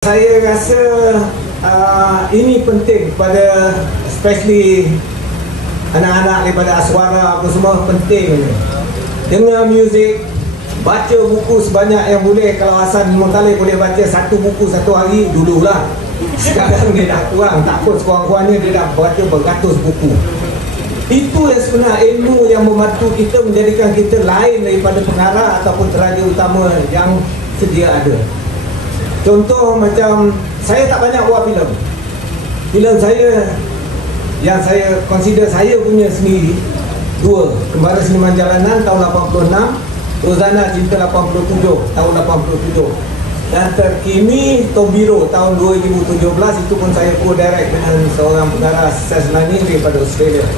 Saya rasa ini penting pada especially anak-anak daripada Aswara apa semua, penting dengar muzik, baca buku sebanyak yang boleh. Kalau Hasan Muntalib boleh baca satu buku satu hari dululah. Sekarang dia dah kurang, tak pun sekurang-kurangnya dia dah baca beratus buku. Itu yang sebenarnya ilmu yang membantu kita menjadikan kita lain daripada pengarah ataupun teraja utama yang sedia ada. Contoh macam saya tak banyak buat filem. Filem saya yang saya consider saya punya sendiri dua, Kembara Seniman Jalanan tahun 86, Rozana Cinta 87 tahun 87, dan terkini Tobiro tahun 2017. Itu pun saya co-direct dengan seorang pengarah Sas Lani daripada Australia.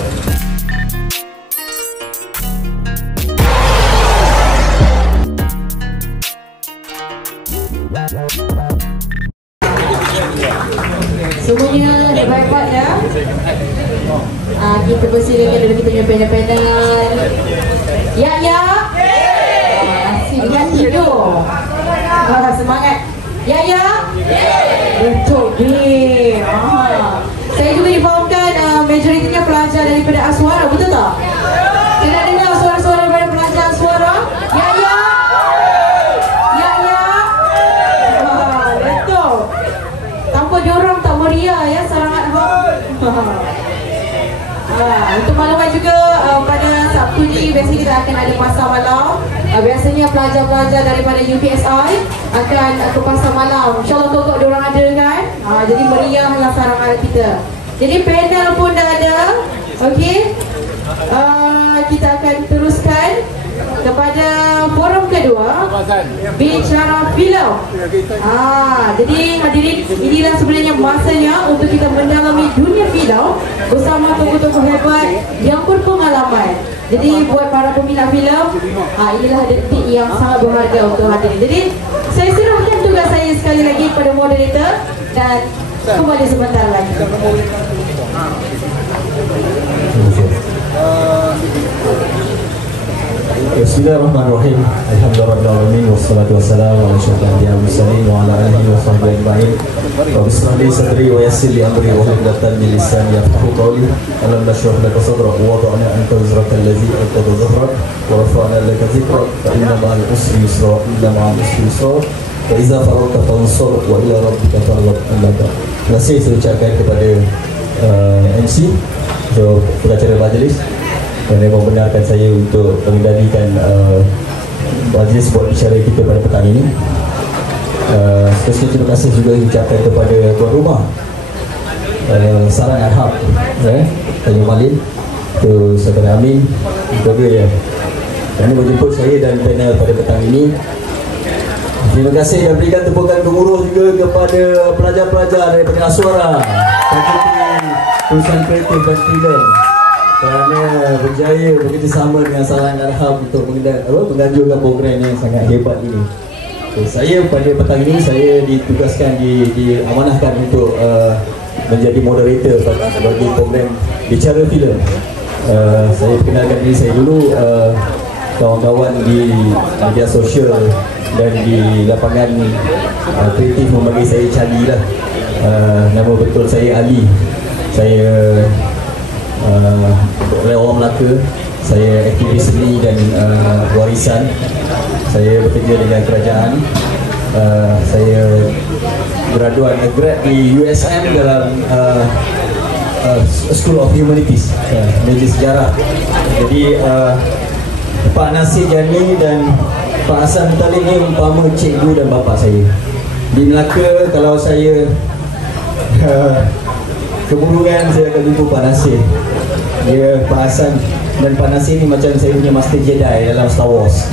Semuanya ada baik-baik ya. Kita persilakan dulu kita punya panel-panel. Ya. Asyik dengan tidur. Semangat. Ya. Betul deh. Saya juga difahamkan majoritinya pelajar daripada Aswara, betul tak? Kita dengar suara-suara daripada pelajar Aswara. Ya. Betul. Tanpa diorang tak meriah ya sarangan untuk makluman juga pada Sabtu ni biasanya kita akan ada pasar malam. Biasanya pelajar-pelajar daripada UPSI akan ke pasar malam. InsyaAllah kok diorang ada kan. Jadi meriahlah sarangan kita. Jadi panel pun dah ada. Okey. Kita akan teruskan kepada forum kedua, bicara filem. Jadi hadirin, inilah sebenarnya masanya untuk kita mendalami dunia filem bersama tokoh-tokoh hebat yang berpengalaman. Jadi buat para peminat filem, inilah detik yang sangat berharga untuk hadirin. Jadi saya serahkan tugas saya sekali lagi kepada moderator dan kembali sebentar lagi. Bismillahirrahmanirrahim. Alhamdulillahirabbil wassalatu wassalamu ala asyrafil anbiya'i wal mursalin wa ala alihi wa sahbihi ajma'in. Rabbi ishrah li sadri wa yassir li amri wa hlul 'uqdatam min lisani yafqahu qawli. Alam nashrah laka sadrak wa wada'na anka wizraka allazi anqadha dhahrak wa rafa'na laka dhikrak fa inna ma'al usri yusra inna ma'al usri yusra fa idza faragta fansur wa ila rabbika farghab. Terima kasih saya ucapkan kepada MC untuk pengacara majlis kerana membenarkan saya untuk mengendalikan majlis buat bicara kita pada petang ini. Terima kasih juga ucapkan kepada tuan rumah Sarang Arhab Tanjung Malin, tu Saudara Amin juga ya, kerana menjemput saya dan panel pada petang ini. Terima kasih dan berikan tepukan gemuruh juga kepada pelajar-pelajar daripada Aswara Perusahaan Kreatif dan Filem kerana berjaya bekerjasama dengan Sarang Arhab untuk menganjurkan program yang sangat hebat ini. Saya pada petang ini saya ditugaskan, diamanahkan untuk menjadi moderator bagi program bicara filem. Saya perkenalkan diri saya dulu, kawan-kawan di media sosial dan di lapangan kreatif membagi saya Charlie lah. Nama betul saya Ali. Saya oleh orang Melaka, saya aktivis seni dan warisan. Saya bekerja dengan kerajaan. Saya grad di USM dalam School of Humanities, Majlis Sejarah. Jadi Pak Nasir Jani dan Pak Hasan Muntalib ni umpama cikgu dan bapa saya. Di Melaka kalau saya keburukan, saya akan jumpa Pak Nasir. Dia Pak Hasan dan Pak Nasir ni macam saya punya Master Jedi dalam Star Wars.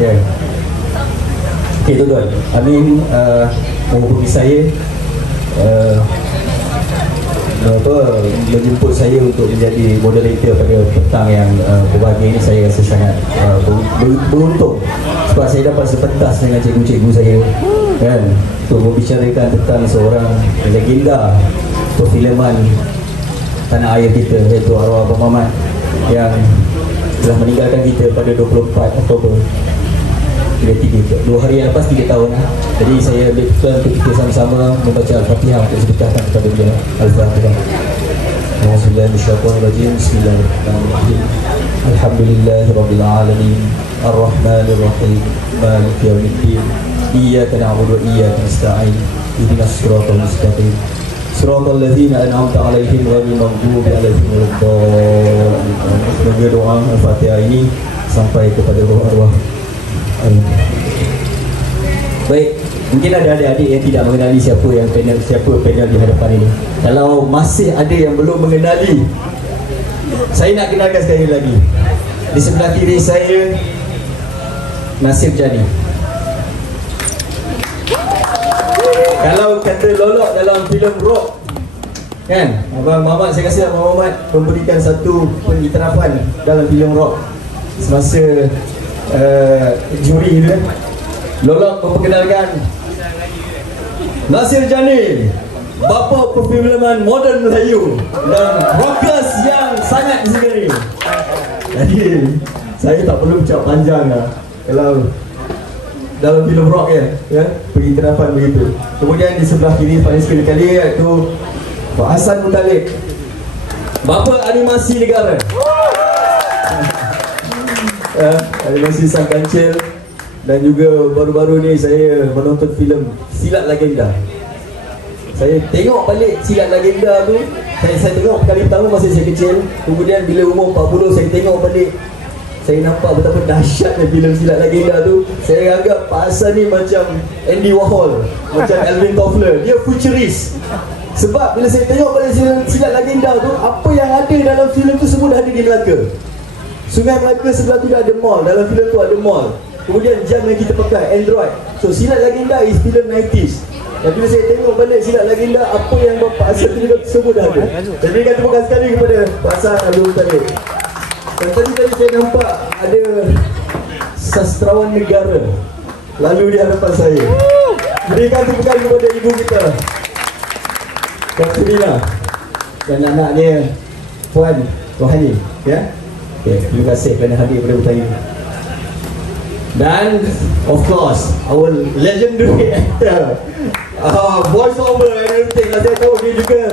Ya. Okey tuan-tuan, Amin menghubungi saya menjemput saya untuk menjadi moderator pada petang yang berbahagia ini. Saya rasa sangat beruntung sebab saya dapat sepentas dengan cikgu-cikgu saya kan, untuk membicarakan tentang seorang legenda perfilman tanah air kita, iaitu arwah Abang Mamat yang telah meninggalkan kita pada 24 Oktober. 3 hari yang lepas 3 tahun. Jadi saya ambil keputusan untuk kita sama-sama membaca Al-Fatihah untuk sedekahkan kepada beliau. Al-Fatihah. Bismillahirrahmanirrahim. Bismillahirrahmanirrahim. Alhamdulillahirabbil alamin. Ar-Rahmanir-Rahim. Maliki yaumiddin. Iyyaka na'budu wa iyyaka nasta'in. Ihdinas siratal mustaqim. Siratal ladzina an'amta 'alaihim ghairil maghdubi 'alaihim waladdallin. Semoga doa Al-Fatihah ini sampai kepada roh-roh. Baik, mungkin ada adik-adik yang tidak mengenali siapa panel di hadapan ini. Kalau masih ada yang belum mengenali, saya nak kenalkan sekali lagi. Di sebelah kiri saya, Nasir Jani. Kalau kata lolok dalam filem rock, kan, Abang Muhammad, saya rasa Abang Muhammad memberikan satu pengiktirafan dalam filem rock semasa juri itu. Lolok memperkenalkan Nasir Jani, bapa perfilman moden Melayu dan rockers yang sangat disenangi. Jadi saya tak perlu ucap panjang lah kalau dalam filem rock ya, pengiktirafan begitu. Kemudian di sebelah kiri paling sekali iaitu Pak Hasan Muttalib, bapa animasi negara. Animasi Sang Kancil. Dan juga baru-baru ni saya menonton filem Silat Legenda. Saya tengok balik Silat Legenda tu. Saya tengok kali pertama masa saya kecil. Kemudian bila umur 40 saya tengok balik, saya nampak betapa dahsyatnya filem Silat Legenda tu. Saya anggap Pak Hasan ni macam Andy Warhol, macam Alvin Toffler. Dia futurist. Sebab bila saya tengok balik Silat Legenda tu, apa yang ada dalam filem tu semua dah ada di Melaka. Sungai Melaka sebelah tu dah ada mall. Dalam filem tu ada mall. Kemudian jam yang kita pakai Android. So Silat Legenda is film 90s. Dan bila saya tengok balik Silat Legenda, apa yang Bapak Hasan tu semua dah ada. Jadi terima kasih sekali kepada Pak Hasan Abdul Muttalib. Dan tadi saya nampak ada sastrawan negara lalu di hadapan saya. Berikan tepuk tangan kepada ibu kita, Kak Surina, dan anak-anaknya Puan Rohani, ya. Okay, terima kasih kerana hadir pada petang ini. Dan of course our legendary actor, voice over and everything. Saya tahu dia juga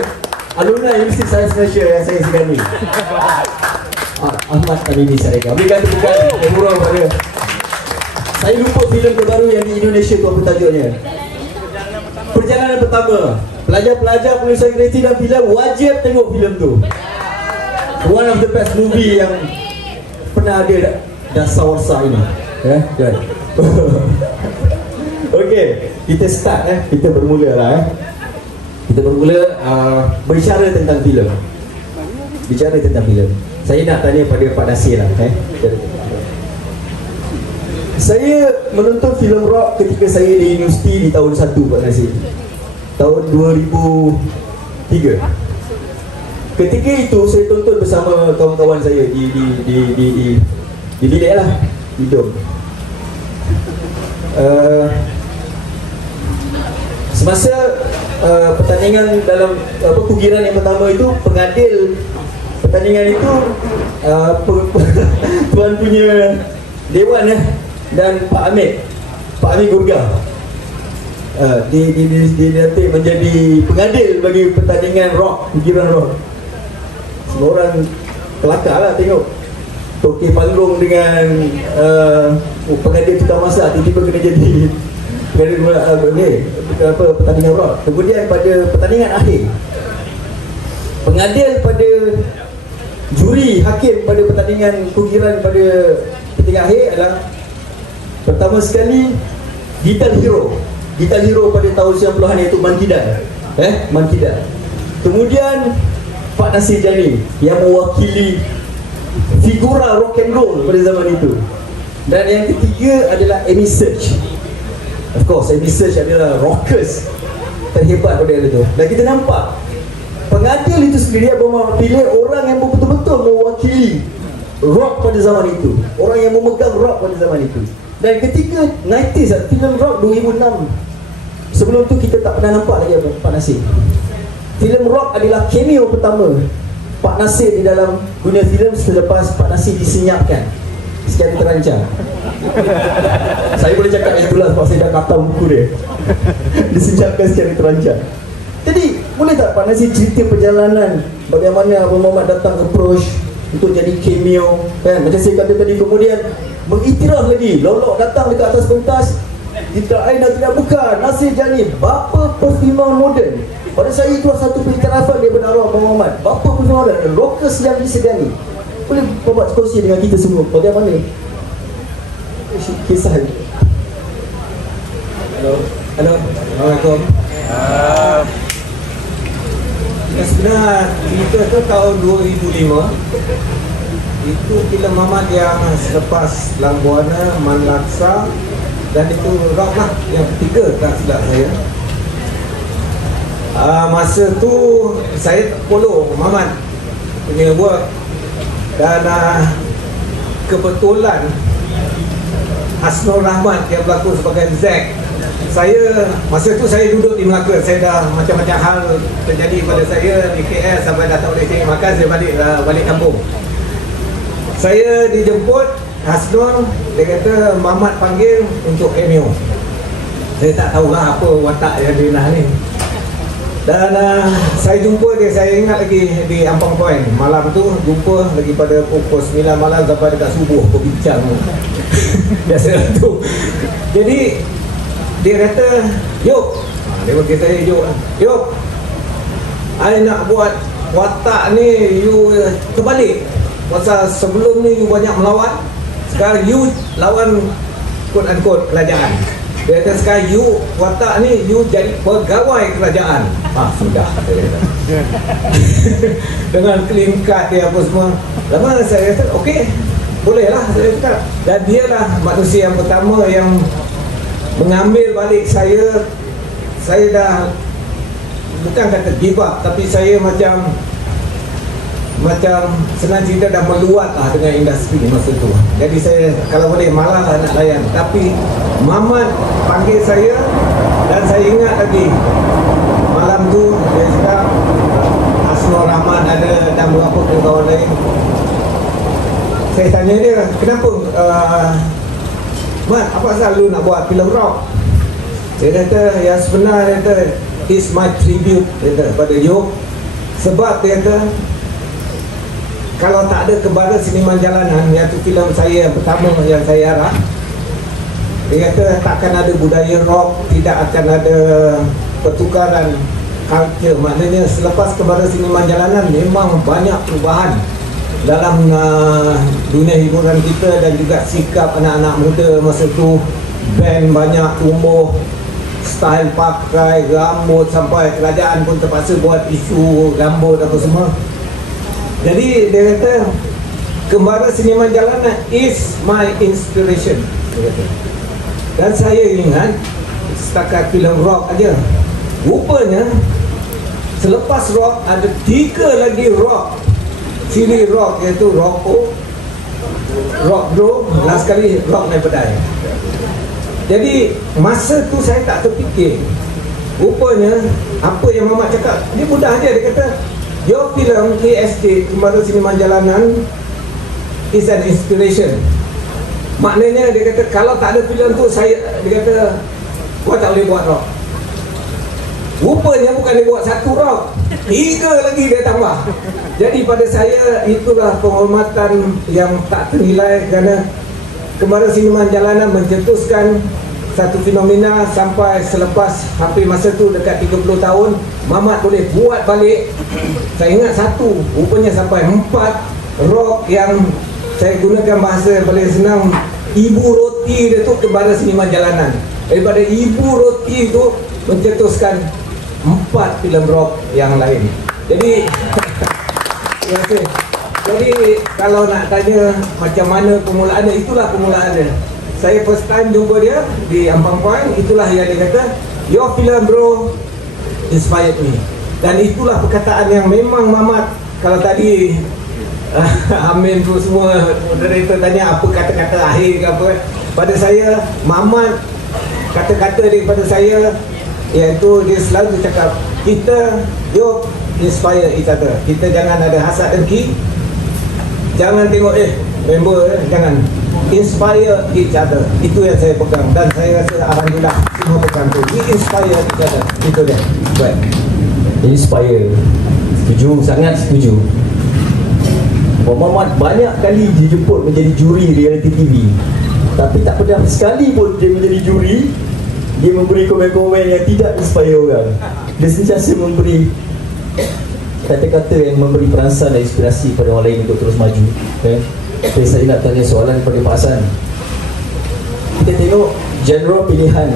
alumni Universiti Sains Malaysia yang saya segani, Ahmad Tamimi Sarega. Berikan tepukan yang murah pada. Saya lupa filem terbaru yang di Indonesia tu apa tajuknya. Perjalanan pertama. Pelajar-pelajar penulisan kreatif dan filem wajib tengok filem tu. One of the best movie yang pernah ada dasawarsa ini. Ya, kan. Okey, kita start kita bermula lah Kita bermula berbicara tentang filem. Bicara tentang filem. Saya nak tanya pada Pak Nasir lah Saya menonton filem rock ketika saya di universiti di tahun 1, Pak Nasir. Tahun 2003. Ketika itu saya tonton bersama kawan-kawan saya di bilik lah, di dom. Semasa pertandingan dalam kugiran yang pertama itu, pengadil pertandingan itu tuan punya dewan dan Pak Amir Gurga dilantik menjadi pengadil bagi pertandingan rock, kugiran rock. Semua orang kelakar lah tengok Toke Panggung dengan pengadil kita masa tiba-tiba kena jadi pertandingan rock. Kemudian pada pertandingan akhir, pengadil pada juri hakim pada pertandingan kugiran pada pertandingan akhir adalah pertama sekali Gitar Hero pada tahun 90-an, iaitu Man Kidat. Kemudian Pak Nasir Jani yang mewakili figura rock and roll pada zaman itu. Dan yang ketiga adalah Amy Search. Of course, Amy Search adalah rockers terhebat pada era itu. Dan kita nampak pengadil itu sendiri pilih orang yang betul-betul mewakili rock pada zaman itu, orang yang memegang rock pada zaman itu. Dan ketika 90s, filem rock 2006, sebelum tu kita tak pernah nampak lagi Pak Nasir. Filem rock adalah cameo pertama Pak Nasir di dalam dunia filem selepas Pak Nasir disenyapkan secara terancam. Saya boleh cakap itulah sebab saya dah kata buku dia. Disejarkan secara terancang. Jadi boleh tak Pak Nasir cerita perjalanan bagaimana Abang Muhammad datang approach untuk jadi cameo kan? Macam saya kata tadi, kemudian mengiktiraf lagi, lolok datang dekat atas pentas, tidak lain dan tidak bukan Nasir Jani, bapa perfilman moden. Pada saya itu satu pengiktirafan daripada arwah Abang Muhammad, bapa perfilman moden, rockers yang disegani. Boleh Bapak kongsi dengan kita semua bagaimana kisah ini? Halo, Assalamualaikum. Sebenarnya kita tu tahun 2005 itu filem Mamat yang selepas Lambuana, Man Laksa, dan itu rock lah yang ketiga tak silap saya. Masa tu saya follow Mamat punya work, dan kebetulan Hasnul Rahmat yang berlaku sebagai Zack. Masa tu saya duduk di Melaka, saya dah macam-macam hal terjadi pada saya di KL sampai dah tak boleh cari makan, saya balik kampung. Saya dijemput Hasnul, dia kata Mamat panggil untuk cameo. Saya tak tahulah apa watak yang dia nak ni. Dan saya jumpa dia, saya ingat lagi di Ampang Point. Malam tu jumpa lagi pada pukul 9 malam sampai dekat subuh berbincang. Biasa tu. Jadi dia kata, "Yop." Dia bagi saya, "Yop, I nak buat watak ni you terbalik. Pasal sebelum ni you banyak melawan, sekarang you lawan quote-unquote kerajaan. Dia kata sekarang you watak ni you jadi pegawai kerajaan." Sudah, dia kata. Dengan clean cut dia apa semua. Lama saya kata, okey, bolehlah saya cakap. Dan dia lah manusia yang pertama yang mengambil balik saya. Saya dah bukan kata give up, tapi saya macam senang cerita dah meluat lah dengan industri masa tu. Jadi saya kalau boleh malah lah nak layan. Tapi Mamat panggil saya, dan saya ingat lagi malam tu dia cakap Hasnul Rahmat ada dan berapa kawan lain. Saya tanya dia, kenapa Mat, apa pasal lu nak buat filem rock? Dia kata, yang sebenar dia kata, it's my tribute, dia kata, pada Yop. Sebab dia kata, kalau tak ada Kembara Seniman Jalanan, iaitu filem saya yang pertama yang saya arah, dia kata takkan ada budaya rock, tidak akan ada pertukaran culture. Maknanya selepas Kembara Seniman Jalanan memang banyak perubahan dalam dunia hiburan kita, dan juga sikap anak-anak muda masa tu. Band banyak tumbuh, style pakai, rambut, sampai kerajaan pun terpaksa buat isu rambut apa semua. Jadi dia kata Kembara Seniman Jalanan is my inspiration, dia kata. Dan saya ingat setakat filem rock aja, rupanya selepas rock ada 3 lagi rock, siri rock, iaitu Rocko, Rock Bro, last kali Rock Naik Pedai. Jadi masa tu saya tak terfikir, rupanya apa yang Mamat cakap, dia mudah aja. Dia kata your film KST, Kembara Seniman Jalanan, is an inspiration. Maknanya dia kata kalau tak ada filem tu, dia kata gua tak boleh buat rock. Rupanya bukan dia buat 1 rock, 3 lagi dia tambah. Jadi pada saya itulah penghormatan yang tak ternilai, kerana Kembara Seniman Jalanan mencetuskan satu fenomena sampai selepas hampir masa tu dekat 30 tahun Mamat boleh buat balik. Saya ingat 1, rupanya sampai 4 rock yang saya gunakan bahasa paling senang, ibu roti dia tu Kembara Seniman Jalanan. Daripada ibu roti tu mencetuskan 4 filem rock yang lain. Jadi terima kasih. Jadi kalau nak tanya macam mana permulaannya, itulah permulaannya. Saya first time jumpa dia di Ampang Point, itulah yang dia kata, your film bro inspired me. Dan itulah perkataan yang memang Mamat, kalau tadi Amin tu semua moderator tanya apa kata-kata akhir ke apa, pada saya Mamat kata-kata dia kepada saya, iaitu dia selalu cakap, kita inspire each other. Kita jangan ada hasad dengki, jangan tengok member jangan inspire each other. Itu yang saya pegang dan saya rasa alhamdulillah semua pegang tu. We inspire each other. Itu dia. Baik. Inspire. Setuju, sangat setuju. Puan Mamat banyak kali dijemput menjadi juri reality TV, tapi tak pernah sekali pun dia menjadi juri dia memberi komen-komen yang tidak inspire orang. Dia sentiasa memberi kata-kata yang memberi perasaan dan inspirasi kepada orang lain untuk terus maju. Jadi saya nak tanya soalan kepada Pak Hassan. Kita tengok genre pilihan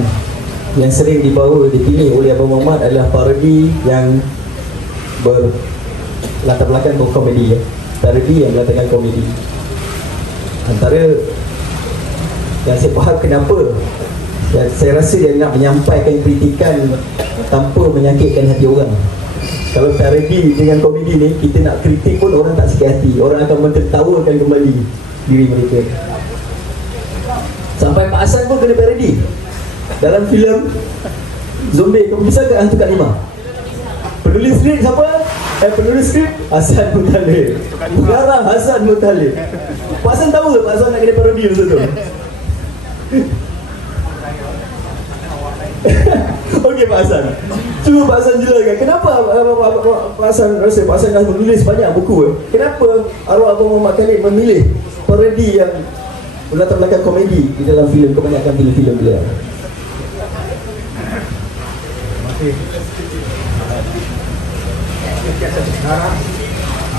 yang sering dipilih oleh Abang Mamat adalah parodi yang berlatar belakang komedi, parodi yang berlatar komedi. Antara yang saya faham kenapa saya rasa dia nak menyampaikan kritikan tanpa menyakitkan hati orang. Kalau parodi dengan komedi ni, kita nak kritik pun orang tak sakit hati, orang akan mentertawakan kembali diri mereka. Sampai Pak Hassan pun kena parodi dalam filem Zombie. Kamu bisa ke Hantu Kak Lima? Penulis skrip siapa? Penulis skrip Hassan Muttalib. Pengarah Hassan Muttalib. Pak Hassan tahu ke Pak Hassan nak kena parodi masa tu? Okey Pak Hassan, cuba Pak Hassan jelaskan kenapa Pak Hassan rasa Pak Hassan dah menulis banyak buku, kenapa arwah Abang Muhammad Khalid memilih parodi yang berlatar belakang komedi di dalam filem, kebanyakan filem-filem beliau? Terima kasih. Setiap satu pengarah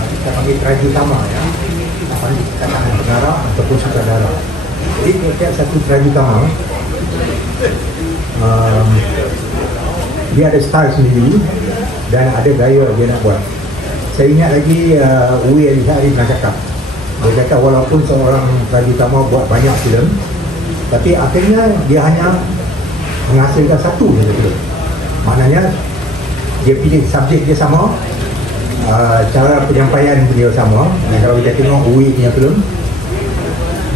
kita panggil raja utama, ya. Kita panggil katakan pengarah ataupun sutradara. Jadi setiap satu raja utama dia ada style sendiri dan ada gaya dia nak buat. Saya ingat lagi Uwi Alizari pernah cakap, dia kata walaupun seorang raja utama buat banyak filem, tapi akhirnya dia hanya menghasilkan satu je filem. Maknanya dia pilih subjek dia sama, cara penyampaian dia sama. Dan kalau kita tengok Uwi punya filem,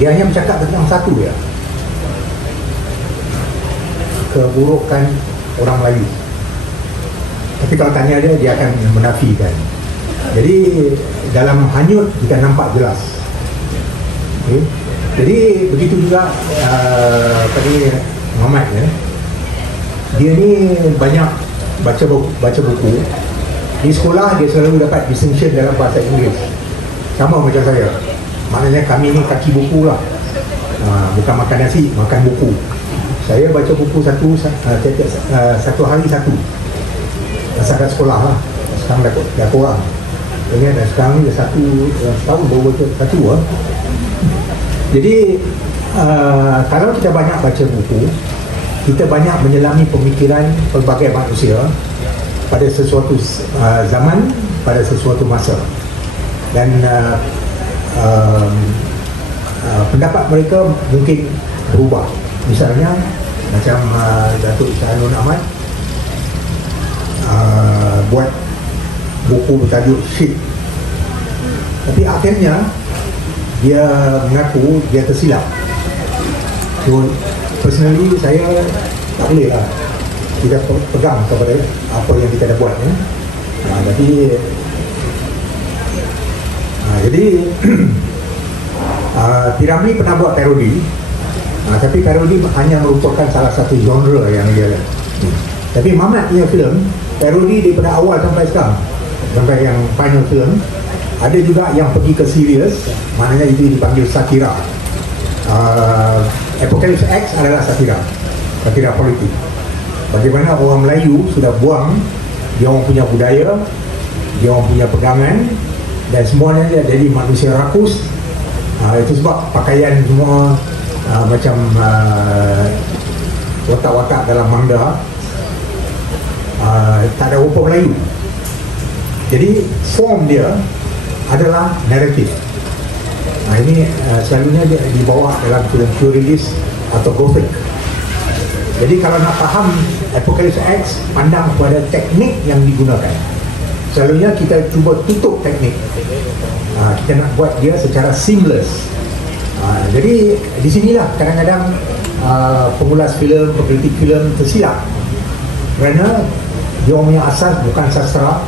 dia hanya bercakap tentang satu dia, keburukan orang Melayu. Tapi kalau tanya dia, dia akan menafikan. Jadi dalam Hanyut kita nampak jelas. Okay. Jadi begitu juga tadi Muhammad, ya. Dia ni banyak baca buku. Di sekolah dia selalu dapat distinction dalam bahasa Inggeris. Sama macam saya. Maknanya kami ni kaki buku lah. Bukan makan nasi, makan buku. Saya baca buku satu hari satu. Masa kat sekolah lah. Sekarang dah kurang. Dan sekarang ni dah setahun baru baca satu lah. Jadi kalau kita banyak baca buku, kita banyak menyelami pemikiran pelbagai manusia pada sesuatu zaman, pada sesuatu masa. Dan pendapat mereka mungkin berubah. Misalnya macam Datuk Syahrul Ahmad buat buku bertajuk Shit, tapi akhirnya dia mengaku dia tersilap. So personally saya tak boleh lah kita pegang kepada apa yang kita dah buat, ya. Jadi Piramli pernah buat parodi, tapi parodi hanya merupakan salah satu genre yang dia. Tapi Mamat punya filem parodi daripada awal sampai sekarang, sampai yang final film, ada juga yang pergi ke serius, maknanya itu dipanggil satira. Apocalypse X adalah satira politik. Bagaimana orang Melayu sudah buang dia orang punya budaya, dia orang punya pegangan, dan semuanya dia jadi manusia rakus. Itu sebab pakaian semua macam watak-watak dalam manga, tak ada rupa Melayu. Jadi form dia adalah naratif. Ini selalunya dia dibawa dalam film surrealist atau gothic. Jadi kalau nak faham Apocalypse X, pandang kepada teknik yang digunakan. Selalunya kita cuba tutup teknik, kita nak buat dia secara seamless. Jadi di sinilah kadang-kadang pengulas filem, pengkritik filem tersilap, kerana dia punya asas bukan sastra,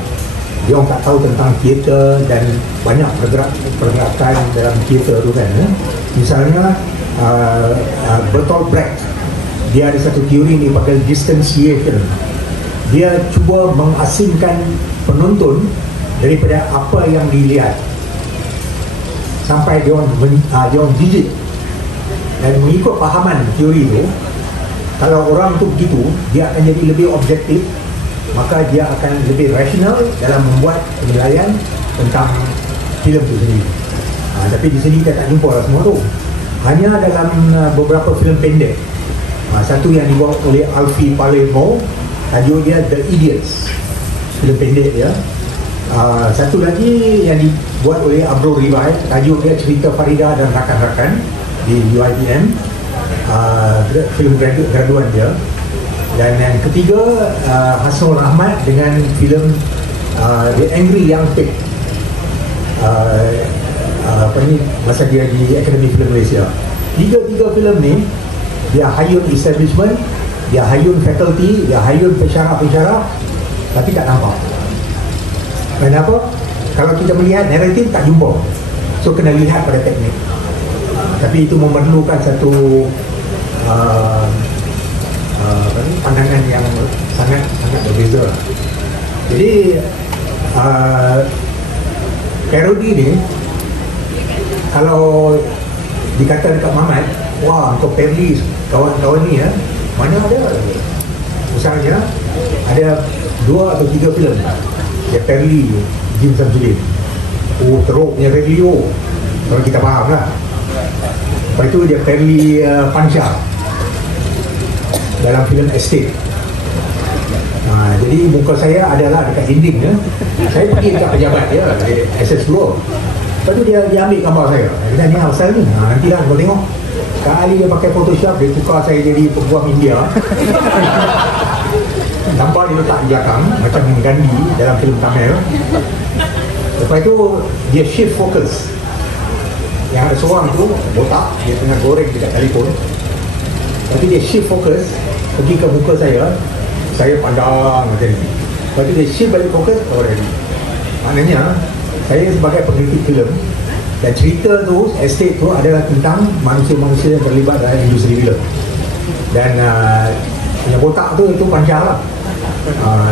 dia orang tak tahu tentang teater dan banyak pergerakan dalam teater tu kan. Misalnya Bertolt Brecht, dia ada satu teori ni pakai distanciation. Dia cuba mengasingkan penonton daripada apa yang dilihat sampai dia orang digit. Dan mengikut pahaman teori tu, kalau orang tu begitu, dia akan jadi lebih objektif, maka dia akan lebih rasional dalam membuat penilaian tentang filem tu sendiri. Tapi di sini kita tak jumpa lah semua tu. Hanya dalam beberapa filem pendek. Satu yang dibuat oleh Alfie Palermo, tajuk dia The Idiots, filem pendek dia. Satu lagi yang dibuat oleh Abro Rivai, tajuk dia Cerita Farida dan Rakan-Rakan di UiTM, filem graduan dia. Dan yang ketiga, Hasnul Rahmat dengan filem The Angry Young Pig, masa dia di Akademi Filem Malaysia. Tiga filem ni dia hayun establishment, dia hayun faculty, dia hayun pensyarah-pensyarah, tapi tak nampak. Kenapa? Kalau kita melihat naratif tak jumpa, so kena lihat pada teknik. Tapi itu memerlukan satu pandangan yang sangat berbeza. Jadi parodi ni, kalau dikata dekat Mamat, wah untuk Perli kawan-kawan ni mana ada. Misalnya ada 2 atau 3 filem dia Perli Jim Samsudin, teruknya radio, kalau kita faham lah. Lepas itu dia Perli Pansha dalam filem Estate. Jadi muka saya adalah dekat dinding saya pergi dekat pejabat dia SS2. Lepas tu dia ambil gambar saya. Dia kata ni asal ni, nantilah kau tengok. Kali dia pakai Photoshop, dia tukar saya jadi peguam India. Gambar dia letak di belakang macam Gandhi dalam filem Tamil. Lepas tu dia shift focus. Yang ada seorang tu botak, dia tengah goreng dekat telefon. Tapi dia shift focus pergi ke muka saya pandang macam ni. Lepas tu dia shift balik fokus, maknanya saya sebagai pengkritik filem, dan cerita tu, Estate tu adalah tentang manusia-manusia yang terlibat dalam industri filem. Dan yang botak tu itu Pansha lah.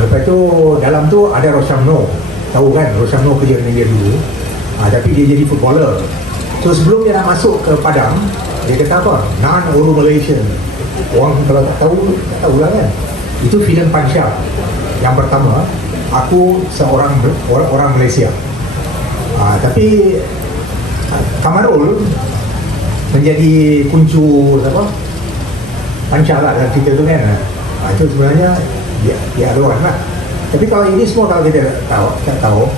Lepas tu dalam tu ada Roshamno, tahu kan Roshamno kerja dengan dia dulu, tapi dia jadi footballer. So sebelum dia nak masuk ke Padang, dia kata apa? Non-Oro Malaysian. Orang kalau tak tahu lah kan. Itu filem Pansha yang pertama, aku seorang orang Malaysia. Tapi Kamarul menjadi kuncu Pansha lah dalam cerita tu kan. Itu sebenarnya dia aluan lah. Tapi kalau ini semua kalau kita tak tahu,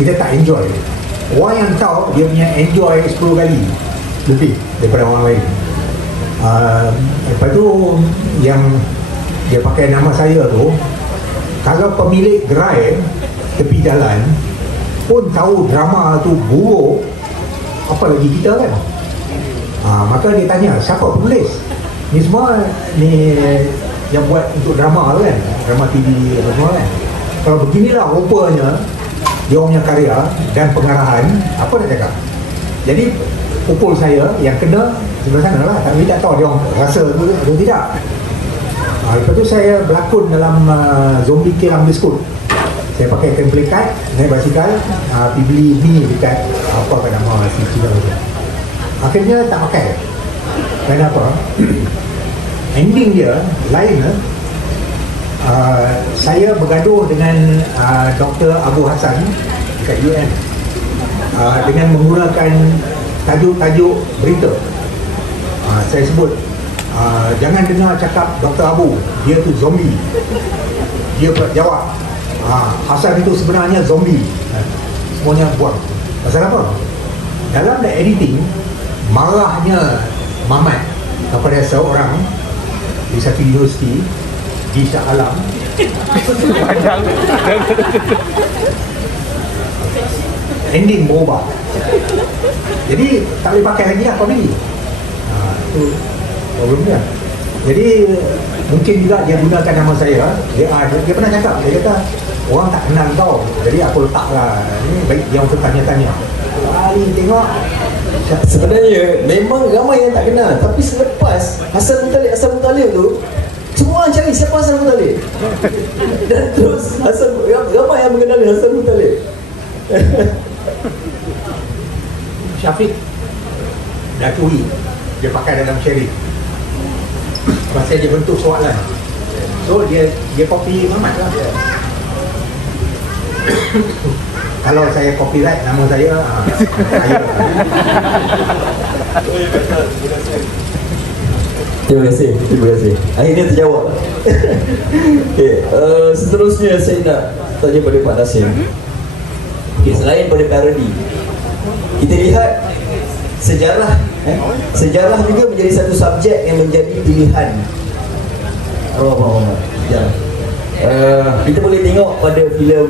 kita tak enjoy. Orang yang tahu dia punya enjoy 10 kali lebih daripada orang lain. Lepas tu yang dia pakai nama saya tu, kalau pemilik gerai tepi jalan pun tahu drama tu buruk, apa lagi kita kan. Maka dia tanya, siapa penulis? Ni semua ni yang buat untuk drama tu kan, drama TV apa semua kan. Kalau beginilah rupanya dia punya karya dan pengarahan, apa dia cakap? Jadi pukul saya yang kena sebelah sana lah, tapi tak tahu dia orang rasa tu atau tidak. Lepas tu saya berlakon dalam Zombie Kilang Biskut. Saya pakai template card, naik basikal, pergi beli ni dekat apa kan nama si Cina tu. Akhirnya tak pakai. Kenapa? Ending dia lain. Saya bergaduh dengan Dr. Abu Hassan dekat UN dengan menggunakan tajuk-tajuk berita. Saya sebut, jangan dengar cakap Dr. Abu, dia tu zombie. Dia jawab, Hassan itu sebenarnya zombie. Semuanya buang. Pasal apa? Dalam the editing, marahnya Mamat kepada seorang di satu universiti di Shah Alam. Ending berubah. Jadi tak boleh pakai lagi lah komedi. Itu problemnya. Jadi mungkin juga dia gunakan nama saya. Dia pernah cakap, dia kata orang tak kenal kau, jadi aku letaklah ini baik yang untuk tanya-tanya. Kali tengok Sebenarnya memang ramai yang tak kenal, tapi selepas Hasan Muttalib tu, semua orang cari siapa Hasan Muttalib. Dan terus ramai yang mengenali Hasan Muttalib. Syafiq dah curi, dia pakai dalam syarik. Masa dia bentuk soalan, so dia copy Muhammad lah. Kalau saya copyright nama saya, saya. Terima kasih. Akhirnya terjawab. Okay, seterusnya saya nak tanya pada Pak Nasim. Okay, selain pada parodi, kita lihat sejarah juga menjadi satu subjek yang menjadi pilihan. Kita boleh tengok pada filem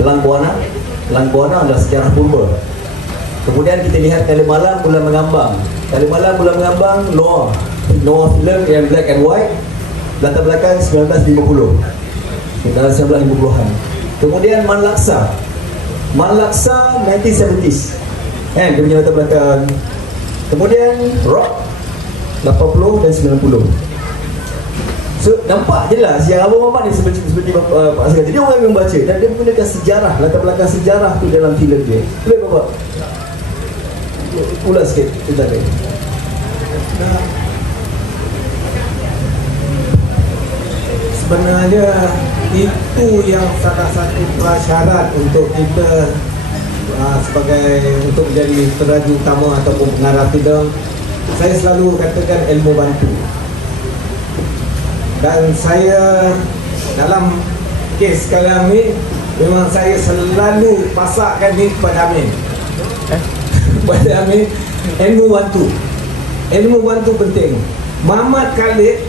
Lang Buana adalah sejarah purba. Kemudian kita lihat Kala Malam Bulan Mengambang. Kala Malam Bulan Mengambang Noah filem yang black and white, latar belakang 1950. Dalam 1950-an. Kemudian Man Laksa 1970s. Dia punya latar belakang. Kemudian Rock 80 dan 90. So nampak jelas yang Abang Muhammad ni seperti Pak Asgar. Jadi orang yang membaca dan dia menggunakan sejarah, latar belakang sejarah tu dalam filem dia. Boleh Bapak ulas sikit tentang dia? Sebenarnya itu yang salah satu prasyarat untuk kita untuk menjadi peneraja utama ataupun pengarah filem. Saya selalu katakan ilmu bantu. Dan saya dalam kes sekarang ni memang saya selalu pasakkan ni kepada Amin. Kepada Amin, ilmu bantu penting. Muhammad Khalid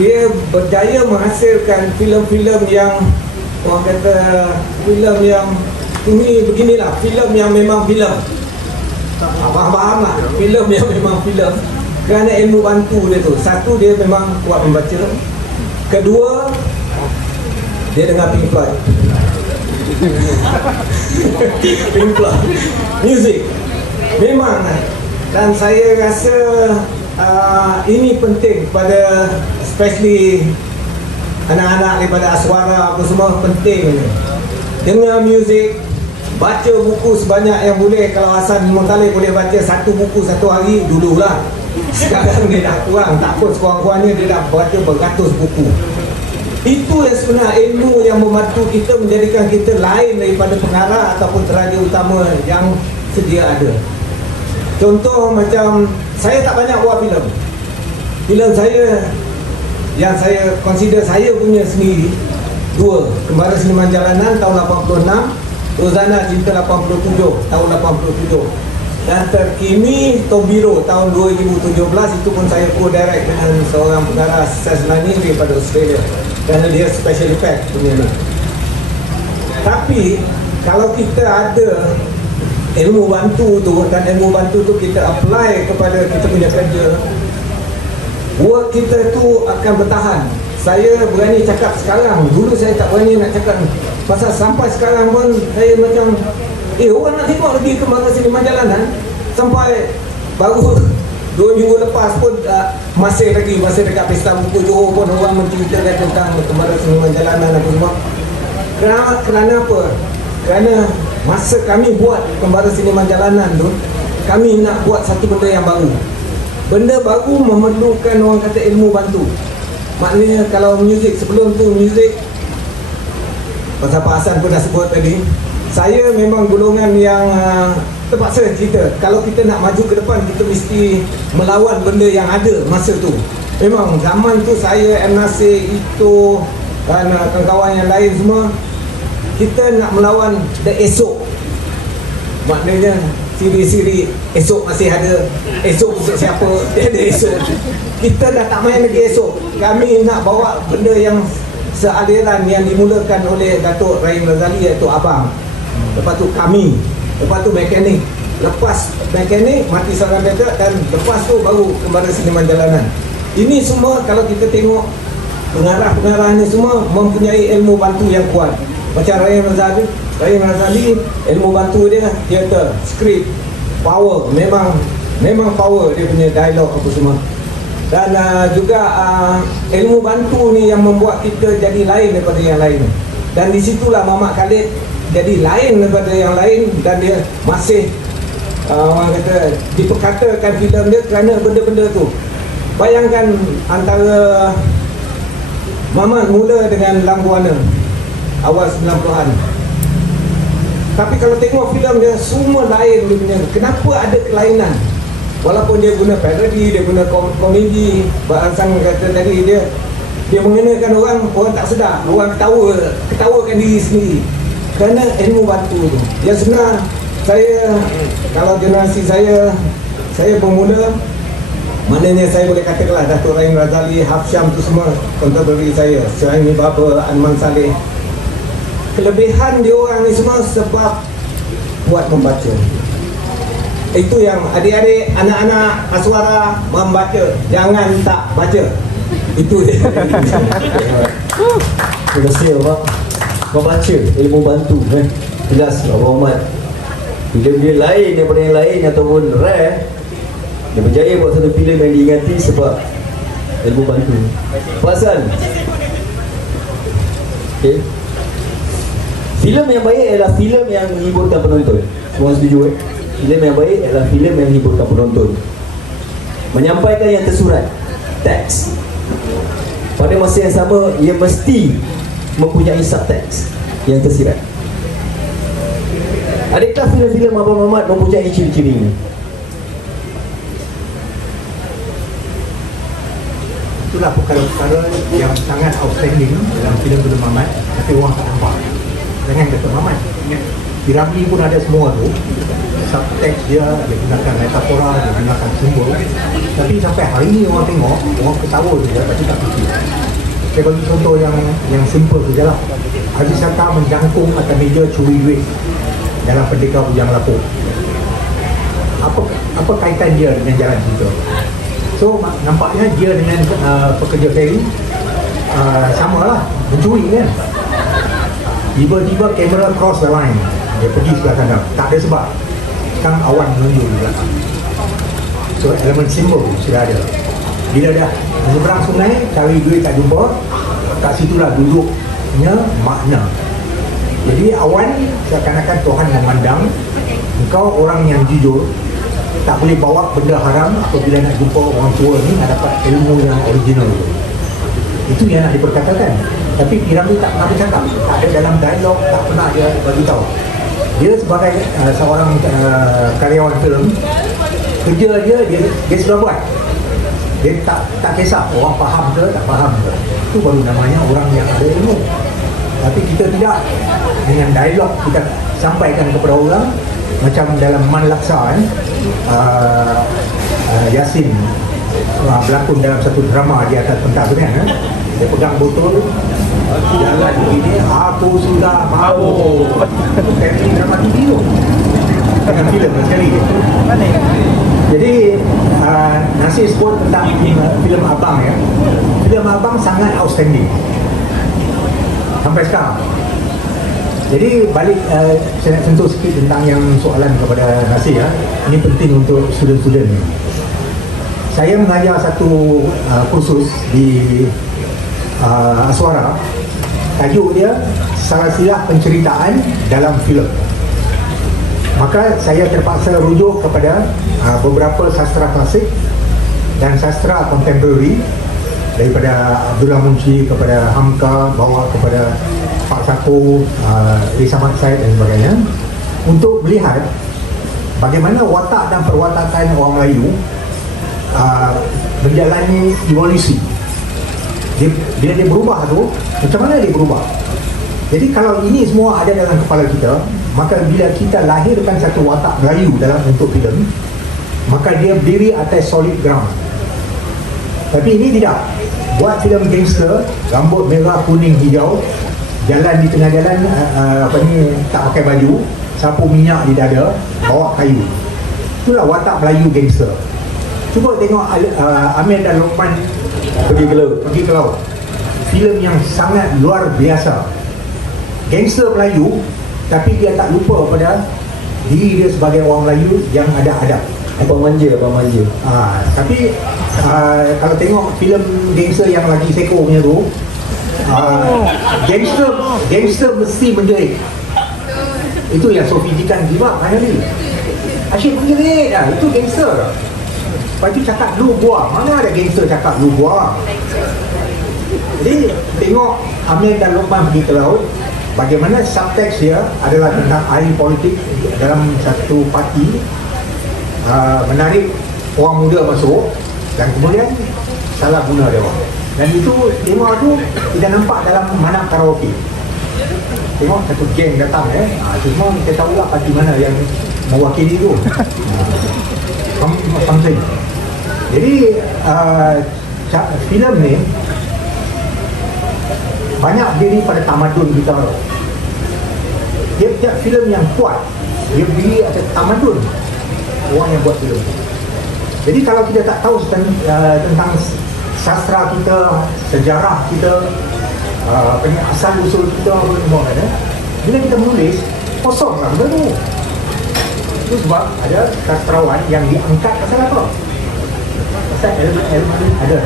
dia berjaya menghasilkan filem-filem yang orang kata filem yang ini beginilah, filem yang memang filem. Faham lah, filem yang memang filem. Kerana ilmu bantu dia tu. Satu, dia memang kuat membaca. Kedua, dia dengar Pink Floyd. Pink Floyd music memang. Dan saya rasa ini penting pada especially anak-anak daripada Aswara apa semua, penting ini. Dengar music, baca buku sebanyak yang boleh. Kalau Hasan Muttalib boleh baca satu buku satu hari dululah. Sekarang dia dah kurang, tak pun sekurang-kurangnya dia dah baca beratus buku. Itu yang sebenarnya ilmu yang membantu kita menjadikan kita lain daripada pengarah ataupun teraja utama yang sedia ada. Contoh macam saya tak banyak buat filem. Filem saya yang saya consider saya punya sendiri dua, Kembara Seniman Jalanan tahun 86, Rozana Cinta 87 tahun 87. Dan terkini Tobiro tahun 2017, itu pun saya co-direct dengan seorang pengarah Seslani daripada Australia, kerana dia special effect punya ni. Tapi kalau kita ada ilmu bantu tu, dan ilmu bantu tu kita apply kepada kita punya kerja, work kita tu akan bertahan. Saya berani cakap sekarang, dulu saya tak berani nak cakap. Pasal sampai sekarang pun saya macam orang nak tengok lagi Kembara Seniman Jalanan. Sampai baru 2 minggu lepas pun masih dekat Pesta Buku Johor pun orang menceritakan tentang Kembara Seniman Jalanan apa semua. Kerana apa? Kerana masa kami buat Kembara Seniman Jalanan tu, kami nak buat satu benda yang baru. Benda baru memerlukan orang kata ilmu bantu. Maknanya kalau muzik, sebelum tu muzik, pasal Pak Hasan pun dah sebut tadi, saya memang golongan yang terpaksa cerita. Kalau kita nak maju ke depan, kita mesti melawan benda yang ada masa tu. Memang zaman tu saya, M. Nasir, Ito dan kawan-kawan yang lain semua, kita nak melawan the esok. Maknanya siri-siri esok masih ada. Esok untuk siapa? Dia ada esok. Kita dah tak main lagi esok. Kami nak bawa benda yang sealiran yang dimulakan oleh Datuk Rahim Razali, iaitu Abang. Lepas tu kami, lepas tu mekanik, lepas mekanik mati seorang beda, dan lepas tu baru Kembara Seniman Jalanan. Ini semua kalau kita tengok pengarah-pengarah ni semua mempunyai ilmu bantu yang kuat. Macam Rahim Razali, ilmu bantu dia teater, skrip, power, memang power dia punya dialog apa semua. Dan juga ilmu bantu ni yang membuat kita jadi lain daripada yang lain. Dan disitulah Mamat Khalid jadi lain daripada yang lain, dan dia masih orang kata diperkatakan filem dia kerana benda-benda tu. Bayangkan antara Mamat mula dengan Lampu Warna awal 90-an. Tapi kalau tengok filem dia semua lain dia punya. Kenapa ada kelainan? Walaupun dia guna parody, dia guna komedi, Sang kata tadi dia mengenakan orang tak sedar, orang ketawakan diri sendiri kerana ilmu bantu tu. Yang sebenar saya, kalau generasi saya bermula, maknanya saya boleh katakanlah Datuk Rahim Razali, Hafsyam tu semua contemporary saya, Syahini Baba, Anman Saleh. Kelebihan dia orang ni semua sebab buat membaca. Itu yang adik-adik, anak-anak Aswara membaca, jangan tak baca. Itu dia. Terima kasih Abang. Membaca, ilmu bantu kan. Jelas Abang Ahmad, filem dia lain daripada yang lain ataupun rare. Dia berjaya buat satu filem yang diingati sebab ilmu bantu. Pak Hassan, okay. Filem yang baik adalah filem yang menghiburkan penonton. Semua setuju Filem yang baik adalah filem yang menghiburkan penonton, menyampaikan yang tersurat, teks. Pada masa yang sama, ia mesti mempunyai subteks yang tersirat. Adakah filem-filem Abang Mamat mempunyai ciri-ciri ini? Itulah perkara-perkara yang sangat outstanding dalam filem-filem Mamat, tapi orang tak nampak. Jangan kata Mamat, Piramli pun ada semua tu. Subtext dia gunakan metafora, dia gunakan simbol. Tapi sampai hari ni orang tengok, orang ketawa saja, tapi tak fikir. Saya bagi contoh yang simple saja lah. Haji Sattar menjangkung atas meja curi duit dalam Pendekar Bujang Lapuk. Apa kaitan dia dengan jalan cerita? So nampaknya dia dengan pekerja feri samalah, mencuri kan. Tiba-tiba kamera cross the line, dia pergi sebelah kanan, tak ada sebab, kan awan menunjuk di belakang. So elemen simbol sudah ada. Bila dah menyeberang sungai, cari duit tak jumpa, kat situlah duduknya makna. Jadi awan seakan-akan Tuhan memandang engkau orang yang jujur, tak boleh bawa benda haram apabila nak jumpa orang tua ni nak dapat ilmu yang original. Itu yang nak diperkatakan. Tapi Piramli tak pernah bercakap, tak ada dalam dialog, tak pernah dia bagi tahu. Dia sebagai seorang karyawan filem, kerja dia sudah buat. Dia tak kisah orang faham ke tak faham ke. Itu baru namanya orang yang ada ilmu. Tapi kita tidak, dengan dialog kita sampaikan kepada orang. Macam dalam Man Laksa kan, Yasin berlakon dalam satu drama di atas pentas kan, dia pegang botol, jalan begini, aku sudah mabuk. Kayak drama TV tu, dengan filem sekali. Jadi Nasir sebut tentang filem Abang ya. Filem Abang sangat outstanding sampai sekarang. Jadi balik saya nak sentuh sikit tentang yang soalan kepada Nasir ya. Ini penting untuk student-student ni. Saya mengajar satu kursus di Aswara. Tajuk dia Silsilah Penceritaan dalam Filem. Maka saya terpaksa rujuk kepada beberapa sastra klasik dan sastra kontemporari, daripada Abdullah Munshi kepada Hamka, bawa kepada Pak Sako, Risamat Said dan sebagainya, untuk melihat bagaimana watak dan perwatakan orang Melayu menjalani evolusi. Bila dia berubah tu, macam mana dia berubah? Jadi kalau ini semua ada dalam kepala kita, maka bila kita lahirkan satu watak Melayu dalam bentuk filem, maka dia berdiri atas solid ground. Tapi ini tidak. Buat filem gangster, rambut merah, kuning, hijau, jalan di tengah jalan tak pakai baju, sapu minyak di dada, bawa kayu. Itulah watak Melayu gangster. Cuba tengok Amir dan Lokman pergi ke laut. filem yang sangat luar biasa. Gangster Melayu, tapi dia tak lupa pada diri dia sebagai orang Melayu yang ada adab. Abang manja. Tapi kalau tengok filem gangster yang lagi seko punya tu, gangster mesti menjerit. Itu yang Sophie Jikan gimak finally. Asyik menjerit lah, itu gangster. Lepas tu cakap lu buang, mana ada gangster cakap lu buang. Jadi tengok Amir dan Lokman pergi ke laut, bagaimana subtext dia adalah tentang ahli politik dalam satu parti, menarik orang muda masuk dan kemudian salah guna dia orang. Dan itu tema tu kita nampak dalam Manak Karaoke. Tengok satu geng datang semua kita tahu lah parti mana yang mewakili tu. Something. Jadi filem ni banyak diri pada tamadun kita. Dia filem yang kuat, dia beri atas tamadun orang yang buat filem. Jadi kalau kita tak tahu tentang sastra kita, sejarah kita, asal usul kita, bila kita menulis kosong lah benda tu. Itu sebab ada sastrawan yang diangkat pasal apa? Pasal elemen ada.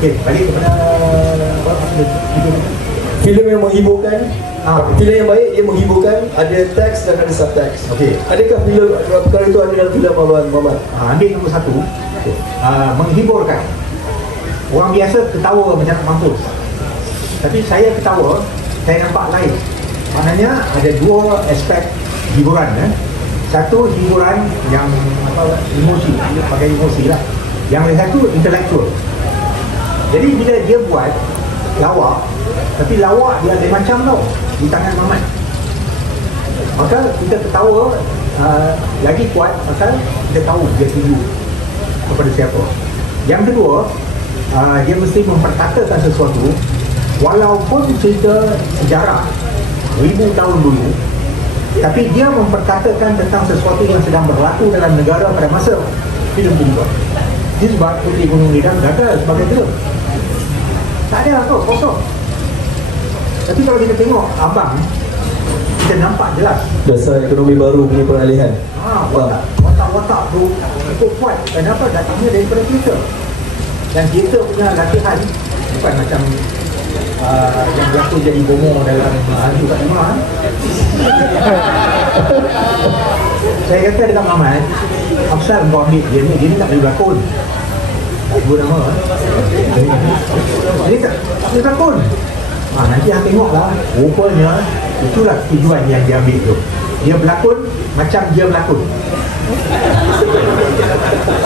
Okey, balik kepada Filem yang menghiburkan, filem yang baik dia menghiburkan, ada teks dan ada subteks. Okey. Adakah filem perkara itu ada dalam filem Abang Muhammad? Ambil nombor satu, menghiburkan. Orang biasa ketawa macam nak mampus, tapi saya ketawa, saya nampak lain. Maknanya ada dua aspek hiburan. Satu hiburan yang emosi, pakai emosi lah. Yang satu intelektual. Jadi bila dia buat lawak, tapi lawak dia ada macam tau di tangan Mamat, maka kita ketawa lagi kuat pasal kita tahu dia tuju kepada siapa. Yang kedua, dia mesti memperkatakan sesuatu walaupun cerita sejarah 1000 tahun dulu, tapi dia memperkatakan tentang sesuatu yang sedang berlaku dalam negara pada masa filem itu juga. Ini sebab Puteri Gunung Lidan gagal sebagai filem. Tak ada apa, kosong. Tapi kalau kita tengok kita nampak jelas Dasar ekonomi baru punya peralihan. watak tu cukup kuat. Kenapa? Datangnya daripada kita. Dan kita punya latihan bukan macam yang berlaku jadi bomo dalam Hantu Kat Lima. Saya kata dekat Mamat, Afsal kau ambil dia ni tak boleh berlakon. Tak sebut nama. Dia tak boleh berlakon. Nanti yang tengoklah, rupanya itulah tujuan yang dia ambil tu. Dia berlakon macam dia berlakon.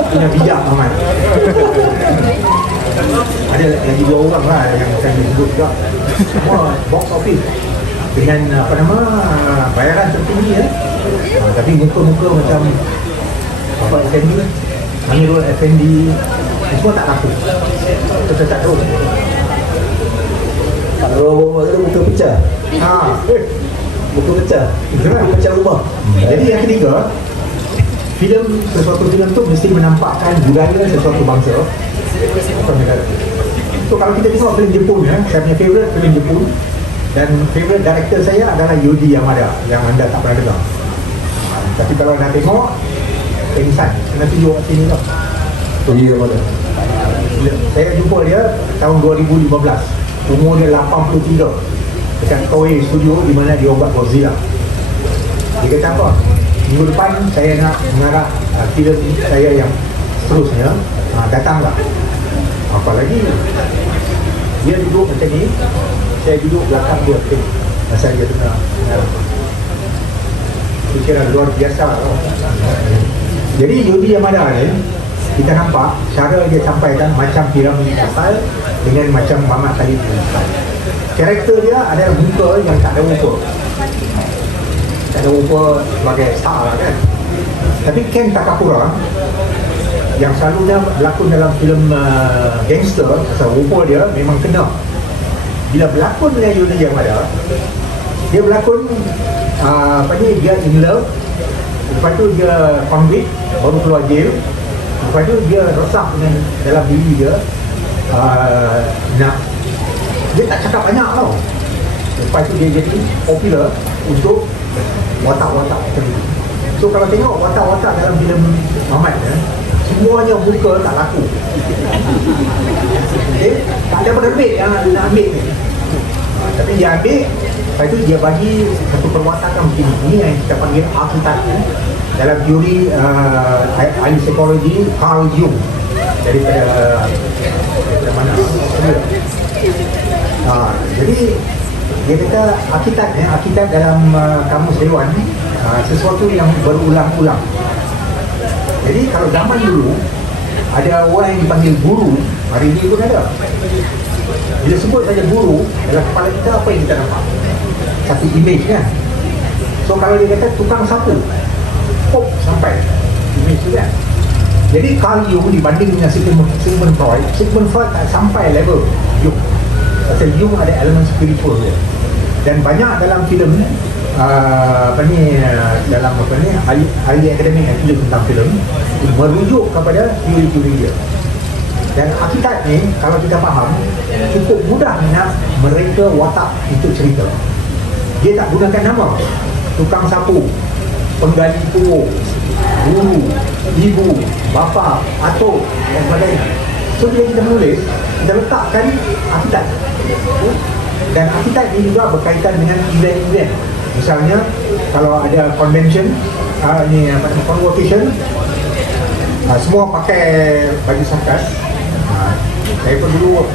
Punya bijak Mamat. Ada lagi 2 orang lah yang saya sebut juga. Semua box office dengan bayaran tertinggi tapi muka-muka macam Bapak Effendi, Amirul Effendi, semua tak laku. Tetap terus. Kalau itu muka pecah. Muka pecah. Muka pecah rumah. Jadi yang ketiga, sesuatu filem tu mesti menampakkan budaya sesuatu bangsa atau negara. So kalau kita tengok filem Jepun, saya punya favourite filem Jepun dan favourite director saya adalah Yoji Yamada yang anda tak pernah dengar. Tapi kalau dah tengok, pengsan, kena tunjuk kat sini tau. Yoji Yamada. Saya jumpa dia tahun 2015. Umur dia 83 dekat Toei Studio di mana dia buat Godzilla. Dia kata apa? Minggu depan saya nak mengarah filem saya yang seterusnya, datanglah. Apalagi dia duduk macam ni, saya duduk belakang dia, pasal dia tengah itu kira luar biasa. Jadi Yoji Yamada ni, kita nampak cara dia sampaikan macam piramid kapal dengan macam Mamat Khalid. Karakter dia ada muka yang tak ada muka, tak ada muka sebagai star lah kan. Tapi Ken Takakura yang selalunya berlakon dalam filem gangster, pasal rupa dia memang kena. Bila berlakon dengan Yoji Yamada, dia berlakon dia in love, lepas tu dia convict, baru keluar jail, lepas tu dia resah dengan dalam diri dia, nak dia tak cakap banyak tau. Lepas tu dia jadi popular untuk watak-watak tertentu. So kalau tengok watak-watak dalam filem Mamat semuanya muka tak laku. Okay? Tak ada penerbit yang nak ambil ni. Tapi dia ambil, lepas tu dia bagi satu perwatakan begini. Ini yang kita panggil archetype. Dalam teori ahli psikologi Carl Jung daripada mana? Jadi dia kata archetype dalam kamus dewan sesuatu yang berulang-ulang. Jadi kalau zaman dulu ada orang yang dipanggil guru, hari ini pun ada. Bila sebut saja guru, dalam kepala kita apa yang kita nampak? Satu image kan? So kalau dia kata tukang sapu, sampai image tu kan? Jadi Carl Jung dibanding dengan Sigmund Freud tak sampai level Jung. Pasal Jung ada elemen spiritual dia. Dan banyak dalam filem dalam ahli akademik yang tulis tentang filem merujuk kepada teori-teori dia. Dan archetype ni kalau kita faham cukup mudah nak mereka watak untuk cerita. Dia tak gunakan nama. Tukang sapu, penggali kubur, guru, ibu, bapa, atuk dan sebagainya. So bila kita menulis, kita letakkan archetype. Dan archetype ini juga berkaitan dengan event-event. Misalnya kalau ada convention, convocation, semua pakai baju sakas. Saya pun dulu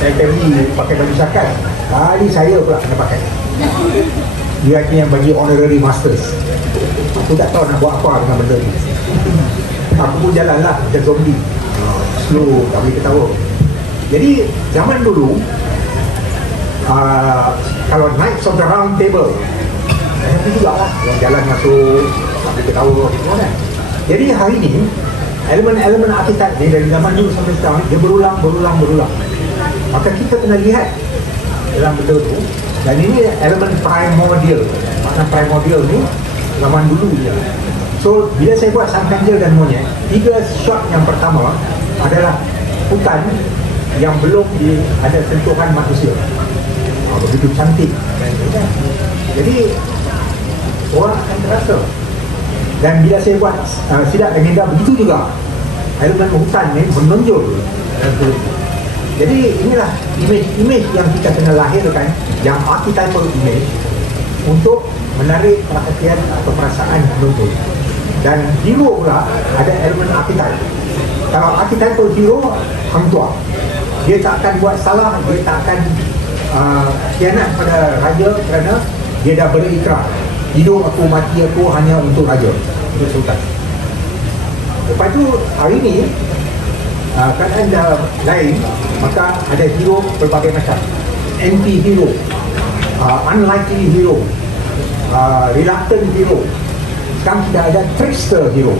saya pergi pakai baju sakas. Kali saya pula kena pakai. Dia akhirnya bagi honorary masters. Aku tak tahu nak buat apa dengan benda ni. Aku pun jalanlah macam zombie, slow, tak boleh ketawa. Jadi zaman dulu kalau Knights of the Round Table itu juga lah yang jalan masuk, tak boleh ketawa kan? Jadi hari ni elemen-elemen archetype ni dari zaman dulu sampai sekarang dia berulang. Maka kita kena lihat dalam benda tu. Dan ini elemen primordial. Makna primordial ni zaman dulu je. So bila saya buat Sang Ganjil dan Monyet, 3 shot yang pertama adalah hutan yang belum ada sentuhan manusia. Begitu cantik. Jadi orang akan terasa. Dan bila saya buat Sidat Legenda, begitu juga elemen hutan ni menonjol. Jadi inilah image yang kita kena lahirkan, yang archetypal image, untuk menarik perhatian atau perasaan penonton. Dan hero pula ada elemen archetype. Kalau archetypal hero, hang tua, dia tak akan buat salah, dia tak akan khianat pada raja kerana dia dah berikrar, hidup aku, mati aku hanya untuk raja, untuk sultan. Lepas tu hari ni keadaan dah lain, maka ada hero berbagai macam. Anti-hero, unlikely hero, reluctant hero. Sekarang kita ada trickster hero.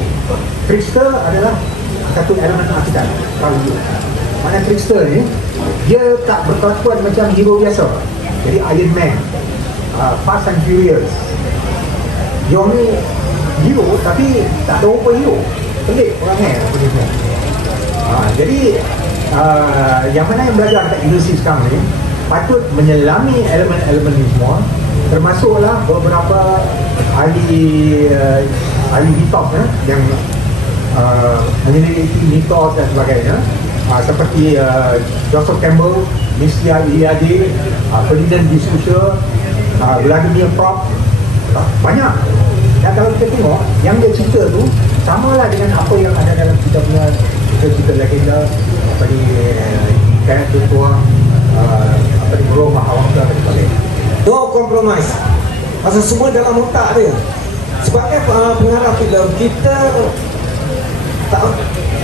Trickster adalah satu elemen archetype. Mana trickster ni, dia tak berkelakuan macam hero biasa. Jadi Iron Man, Fast and Furious, dia ni hero tapi tak tahu apa hero. Pelik orangnya. Jadi yang mana yang belajar dekat universiti sekarang ni patut menyelami elemen-elemen ni semua, termasuklah beberapa ahli mitos yang menyelidiki mitos dan sebagainya, seperti Joseph Campbell, Mircea Eliade, Ferdinand de Saussure, Vladimir Propp, banyak. Dan kalau kita tengok yang dia cerita tu samalah dengan apa yang ada dalam kita punya cerita legenda, apa ni kayak tuang, apa ni Roma Hawangga dan sebagainya. No compromise. Pasal semua dalam otak dia. Sebagai pengarah filem, kita tak,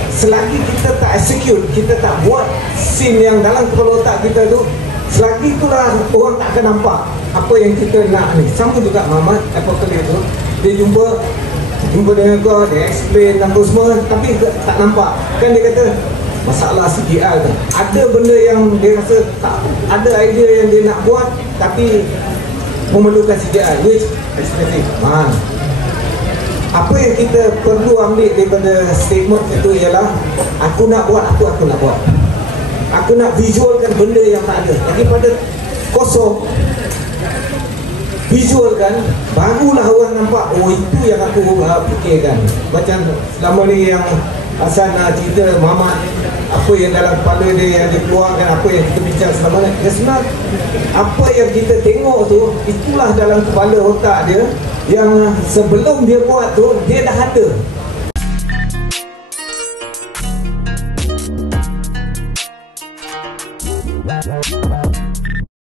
selagi kita tak execute, kita tak buat scene yang dalam kepala otak kita tu, selagi itulah orang tak akan nampak apa yang kita nak ni. Sama juga Mamat, apa kali tu, dia jumpa dengan kau, dia explain apa semua, tapi tak nampak. Kan dia kata masalah CGI tu, ada benda yang dia rasa tak ada idea yang dia nak buat tapi memerlukan CGI, which expensive. Apa yang kita perlu ambil daripada statement itu ialah aku nak buat, aku nak buat. Aku nak visualkan benda yang tak ada. Daripada kosong, visualkan, barulah orang nampak, oh itu yang aku fikirkan. Macam selama ni yang Hasan cerita Mamat, apa yang dalam kepala dia yang dikeluarkan, apa yang kita bincang selama ni, sebenarnya apa yang kita tengok tu, itulah dalam kepala otak dia, yang sebelum dia buat tu, dia dah ada.